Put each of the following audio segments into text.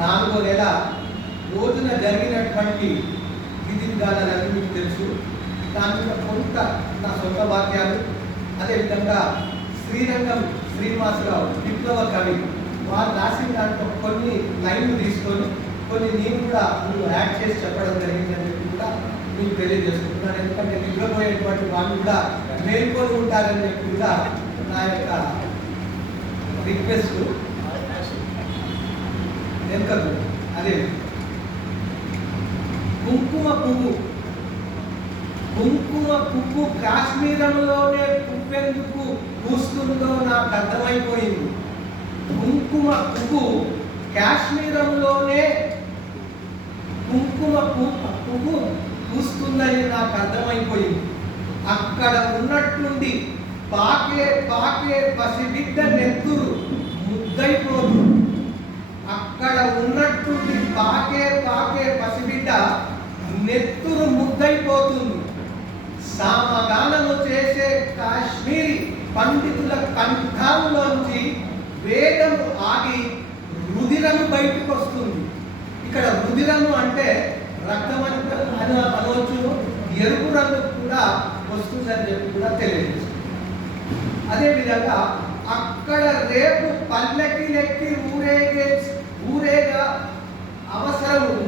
4వ నెల రోజున జరిగినటువంటి విధి విధానాలన్నీ మీకు తెలుసు. దాంట్లో కొంత నా సొంత వాక్యాలు, అదేవిధంగా శ్రీరంగం శ్రీనివాసరావు విప్లవ కవి వారు రాసిన దాంట్లో కొన్ని లైన్లు తీసుకొని కొన్ని నేను కూడా యాడ్ చేసి చెప్పడం జరిగిందని చెప్పి కూడా మీకు తెలియజేసుకుంటున్నాను. ఎందుకంటే నిద్రపోయేటువంటి వాళ్ళు కూడా మేల్కొని ఉంటారని చెప్పి కూడా నా యొక్క రిక్వెస్ట్. ఎందుకు అదే కుంకుమ పువ్వు కాశ్మీరంలోనే పువ్వెందుకు పూస్తుందో నాకు అర్థమైపోయింది. కుంకుమ పువ్వు కాశ్మీరంలోనే పువ్వు పూస్తుందని నాకు అర్థమైపోయింది. అక్కడ ఉన్నట్టుండి పాకే పసిబిడ్డ నెత్తురు ముద్దైపోతుంది. అక్కడ ఉన్నట్టుండి పాకే పసిబిడ్డ నెత్తురు ముద్దైపోతుంది. సామగానము చేసే కాశ్మీరీ పండితుల కంఠాల్లోంచి వేదము ఆగి రుధిరము బయటకు వస్తుంది. ఇక్కడ రుధిరము అంటే రక్తం అని అనవచ్చు, ఎరుపు రంగు కూడా వస్తుందని చెప్పి కూడా తెలియజేస్తుంది. అదేవిధంగా అక్కడ రేపు పల్లెకి లెక్కి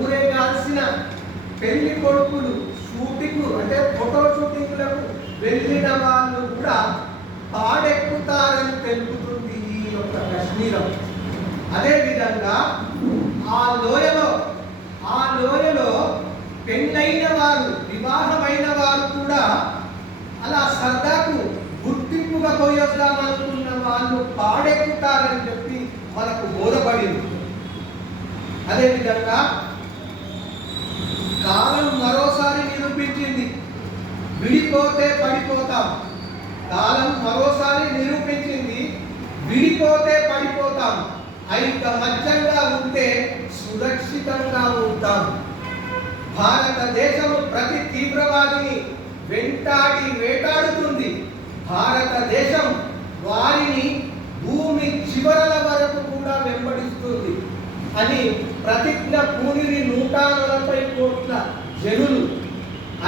ఊరేగాల్సిన పెళ్లి కొడుకులు షూటింగ్ అంటే ఫోటో షూటింగ్లకు వెళ్ళిన వాళ్ళు కూడా పాడెక్కుతారని తెలుపుతుంది ఈ యొక్క కాశ్మీరం. అదేవిధంగా ఆ లోయలో పెళ్ళైన వారు, వివాహమైన వారు కూడా అలా సరదాకు గుర్తింపుగా పోయొద్దామనుకున్న వాళ్ళు పాడెక్కుతారని చెప్పి మనకు బోధపడింది. అదేవిధంగా కాలం మరోసారి నిరూపించింది, విడిపోతే పడిపోతాం. కాలం మరోసారి నిరూపించింది, విడిపోతే పడిపోతాం. ఐకమత్యంగా ఉంటే సురక్షితంగా ఉంటాం. భారతదేశము ప్రతి తీవ్రవాదిని వేటాడుతుంది. భారతదేశం వారిని భూమి చివరల వరకు కూడా వెంబడిస్తుంది అని ప్రతిజ్ఞ పూనిరి 140 కోట్ల జనులు.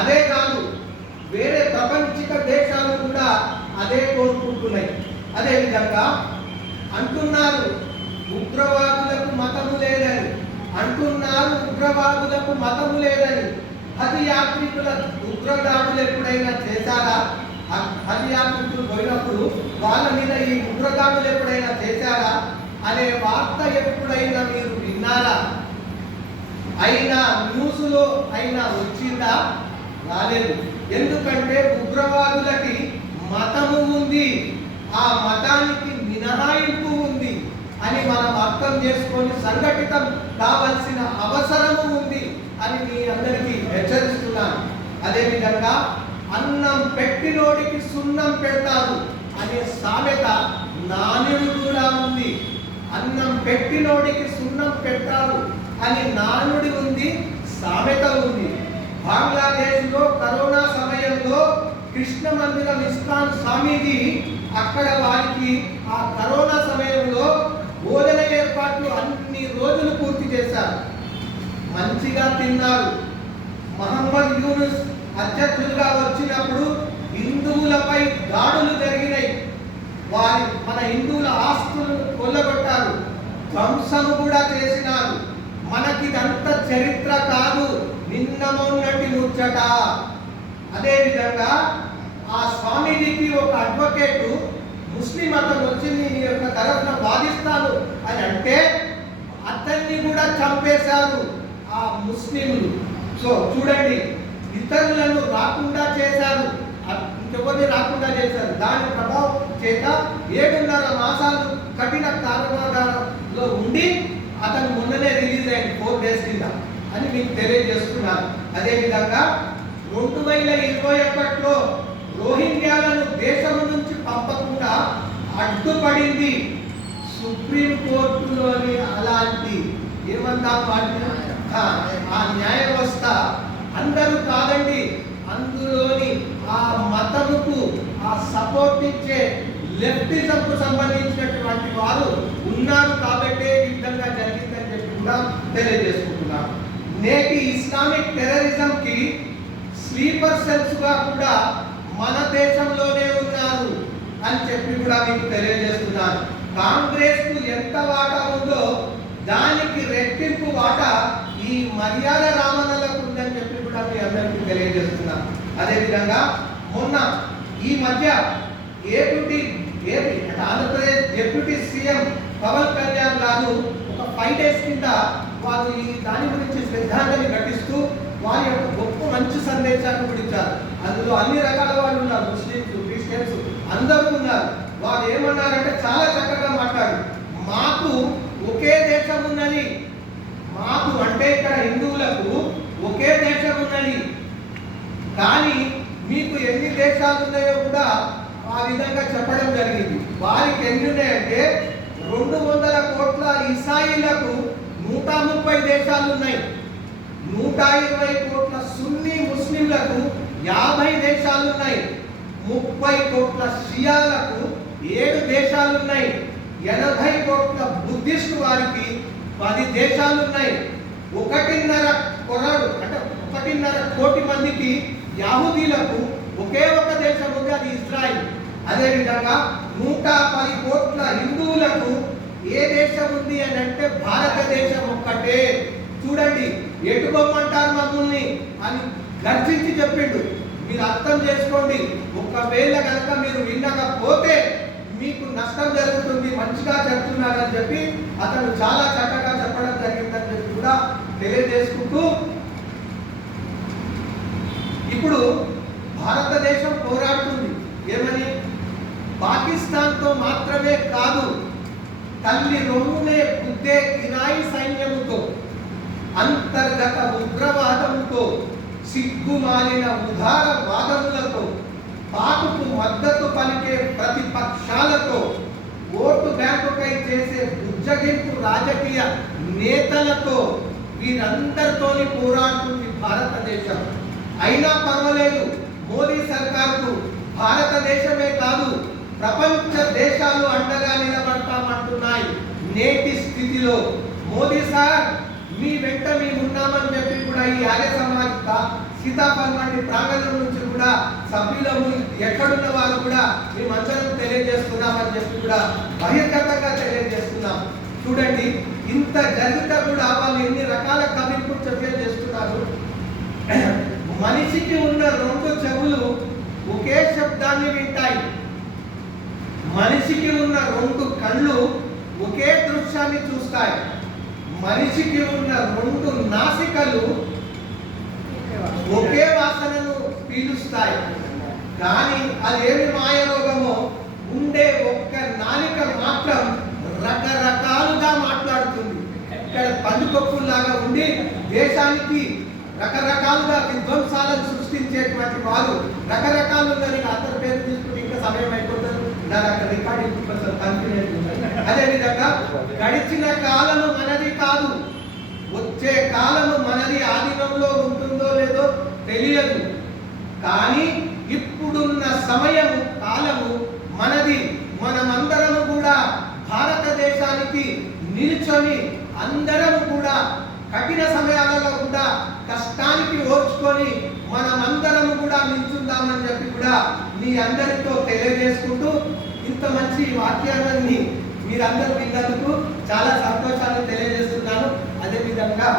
అదే కాదు, వేరే ప్రపంచిక దేశాలు కూడా అదే కోరుకుంటున్నాయి. అదేవిధంగా అంటున్నారు ఉగ్రవాదులకు మతము లేదని, హజ్ యాత్రికుల ఉగ్రదాడులు ఎప్పుడైనా చేశారా? హజ్ యాత్రికులు పోయినప్పుడు వాళ్ళ మీద ఈ ఉగ్రదాడులు ఎప్పుడైనా చేశారా అనే వార్త ఎప్పుడైనా మీరు విన్నారా? అయినా న్యూస్లో అయినా వచ్చిందా? రాలేదు. ఎందుకంటే ఉగ్రవాదులకి మతము ఉంది, ఆ మతానికి మినహాయింపు ఉంది అని మనం అర్థం చేసుకొని సంఘటితం కావాల్సిన అవసరము ఉంది అని మీ అందరికీ హెచ్చరిస్తున్నాను. అదేవిధంగా అన్నం పెట్టినోడికి సున్నం పెడతారు అనే సామెత నానుడు కూడా ఉంది. అన్నం పెట్టినోడికి సున్నం పెడతారు అని నానుడి ఉంది, సామెత ఉంది. బంగ్లాదేశ్లో కరోనా సమయంలో కృష్ణ మందిరం ఇస్కాన్ స్వామీజీ అక్కడ వారికి ఆ కరోనా సమయంలో భోజన ఏర్పాట్లు అన్ని రోజులు పూర్తి చేశారు. మంచిగా తిన్నారు. మహమ్మద్ యూనుస్ అధ్యక్షులుగా వచ్చినప్పుడు హిందువులపై దాడులు జరిగినాయి. మన హిందువుల ఆస్తులను కొల్లగొట్టారు, ధ్వంసము కూడా చేసినారు. మనకిదంత చరిత్ర కాదు, నిన్న మొన్నటి ముచ్చట. అదేవిధంగా ఆ స్వామీజీకి ఒక అడ్వకేటు ముస్లిం అతను వచ్చి నీ యొక్క తరఫున వాదిస్తాను అని అంటే అతన్ని కూడా చంపేశారు ఆ ముస్లింలు. సో చూడండి, ఇతరులను రాకుండా చేశారు, ఇంకెవరిని రాకుండా చేశారు. దాని ప్రభావం చేత 7.5 మాసాలు కఠిన కారాగారంలో ఉండి అతను మొన్ననే రిలీజ్ అయింది 4 డేస్ కింద అని మీకు తెలియజేస్తున్నారు. అదేవిధంగా 2021లో రోహింగ్యాలను దేశం నుంచి పంపకుండా అడ్డుపడింది సుప్రీం కోర్టులోని అలాంటి ఆ న్యాయ వ్యవస్థ. అందరూ కాదండి, అందులోని ఆ మతముకు ఆ సపోర్ట్ ఇచ్చే లెఫ్టిజంకు సంబంధించినటువంటి వారు ఉన్నారు కాబట్టి ఈ విధంగా జరిగిందని చెప్పి కూడా తెలియజేసుకుంటున్నాను. నేటి ఇస్లామిక్ టెర్రరిజం కి స్లీపర్ సెల్స్ గా కూడా మన దేశంలోనే ఉన్నారు అని చెప్పి కూడా మీకు తెలియజేస్తున్నాను. కాంగ్రెస్ కు ఎంత వాటా ఉందో దానికి రెట్టింపు వాటా ఈ మర్యాద రామన్నలకు ఉందని చెప్పి కూడా మీ అందరికీ తెలియజేస్తున్నాను. అదేవిధంగా మొన్న ఈ మధ్య AP Andhra Pradesh deputy CM Pawan Kalyan గారు ఒక 5 days కింద వారు ఈ దాని గురించి శ్రద్ధాంజలి ఘటిస్తూ వారి యొక్క గొప్ప మంచి సందేశాన్ని కూడా ఇచ్చారు. అందులో అన్ని రకాల వాళ్ళు ఉన్నారు, ముస్లింస్, క్రిస్టియన్స్ అందరూ ఉన్నారు. వారు ఏమన్నారంటే చాలా చక్కగా మాట్లాడు, మాకు ఒకే దేశం ఉన్నది, మాకు అంటే ఇక్కడ హిందువులకు ఒకే దేశం ఉన్నది, కానీ మీకు ఎన్ని దేశాలు ఉన్నాయో కూడా ఆ విధంగా చెప్పడం జరిగింది. వారికి ఎన్ని ఉన్నాయంటే 200 కోట్ల ఇసాయిలకు 130 దేశాలు ఉన్నాయి, 120 కోట్ల సున్నీ ముస్లింలకు 50 దేశాలు ఉన్నాయి, 30 కోట్ల షియాలకు 7 దేశాలు ఉన్నాయి, 80 కోట్ల బుద్ధిస్ట్ వారికి 10 దేశాలు ఉన్నాయి, 1.5 కోటి మందికి యహూదీలకు ఒకే ఒక దేశం ఉంది, అది ఇజ్రాయిల్. అదేవిధంగా 110 కోట్ల హిందువులకు ఏ దేశం ఉంది అని అంటే భారతదేశం ఒక్కటే. చూడండి, ఎటు బొమ్మంటారు మమ్మల్ని అని గర్జించి చెప్పిండు. మీరు అర్థం చేసుకోండి, ఒకవేళ కనుక మీరు వినకపోతే మీకు నష్టం జరుగుతుంది, మంచిగా చెప్తున్నారని చెప్పి అతను చాలా చక్కగా చెప్పడం జరిగిందని చెప్పి కూడా తెలియజేసుకుంటూ, ఇప్పుడు భారతదేశం పోరాడుతుంది ఏమని, పాకిస్తాన్తో మాత్రమే కాదు, తల్లి రొమ్మునే గుద్దే కిరాయి సైన్యముతో, అంతర్గత ఉగ్రవాదంతో, సిగ్గుమాలిన ఉదారవాదములతో, పాకుకు మద్దతు పలికే ప్రతిపక్షాలతో, ఓటు బ్యాంకుపై చేసే బుజ్జగింపు రాజకీయ నేతలతో, వీరందరితోని పోరాడుతుంది భారతదేశం. అయినా పర్వాలేదు, మోదీ సర్కార్కు భారతదేశమే కాదు ప్రపంచ దేశాలు అండగా నిలబడతామంటున్నాయి. నేటి స్థితిలో మోదీ సార్ మీ వెంట మేము ఉన్నామని చెప్పి కూడా ఈ ఆర్య సమాజ్ సీతాఫల్ మండి ప్రాంగణం నుంచి కూడా సభ్యులము ఎక్కడున్న వారు కూడా మేమందరం తెలియజేస్తున్నామని చెప్పి కూడా బహిర్గతంగా తెలియజేస్తున్నాం. చూడండి, ఇంత జరిగితే కూడా వాళ్ళు ఎన్ని రకాల కమిట్మెంట్ తెలియజేస్తున్నారు. మనిషికి ఉన్న 2 చెవులు ఒకే శబ్దాన్ని వింటాయి, మనిషికి ఉన్న 2 కళ్ళు ఒకే దృశ్యాన్ని చూస్తాయి, మనిషికి ఉన్న 2 నాసికలు ఒకే వాసనను పీలుస్తాయి. కానీ అదేమి మాయరోగమో, ఉండే ఒక్క నాలిక మాత్రం రకరకాలుగా మాట్లాడుతుంది. ఇక్కడ పండుకొప్పుల్లాగా ఉండి దేశానికి రకరకాలుగా విధ్వంసాలను సృష్టించేటువంటి వారు రకరకాలు ఉన్నది. అందరి పేరు తీసుకుంటే ఇంకా సమయం అయిపోతుంది, నాకు అక్కడ రికార్డింగ్ కొంచెం కన్ఫ్యూజన్ ఉంది. అదేవిధంగా గడిచిన కాలము మనది కాదు, వచ్చే కాలము మనది ఆధీనంలో ఉంటుందో లేదో తెలియదు, కానీ ఇప్పుడున్న సమయము కాలము మనది. మనమందరము కూడా భారతదేశానికి నిల్చొని అందరం కూడా కఠిన సమయాలలో కూడా కష్టానికి ఓర్చుకొని మనమందరం కూడా నిల్చుందామని చెప్పి కూడా మీ అందరితో తెలియజేసుకుంటూ, ఇంత మంచి వాక్యాన్ని మీరందరూ విన్నందుకు చాలా సంతోషాన్ని తెలియజేస్తున్నాను. అదేవిధంగా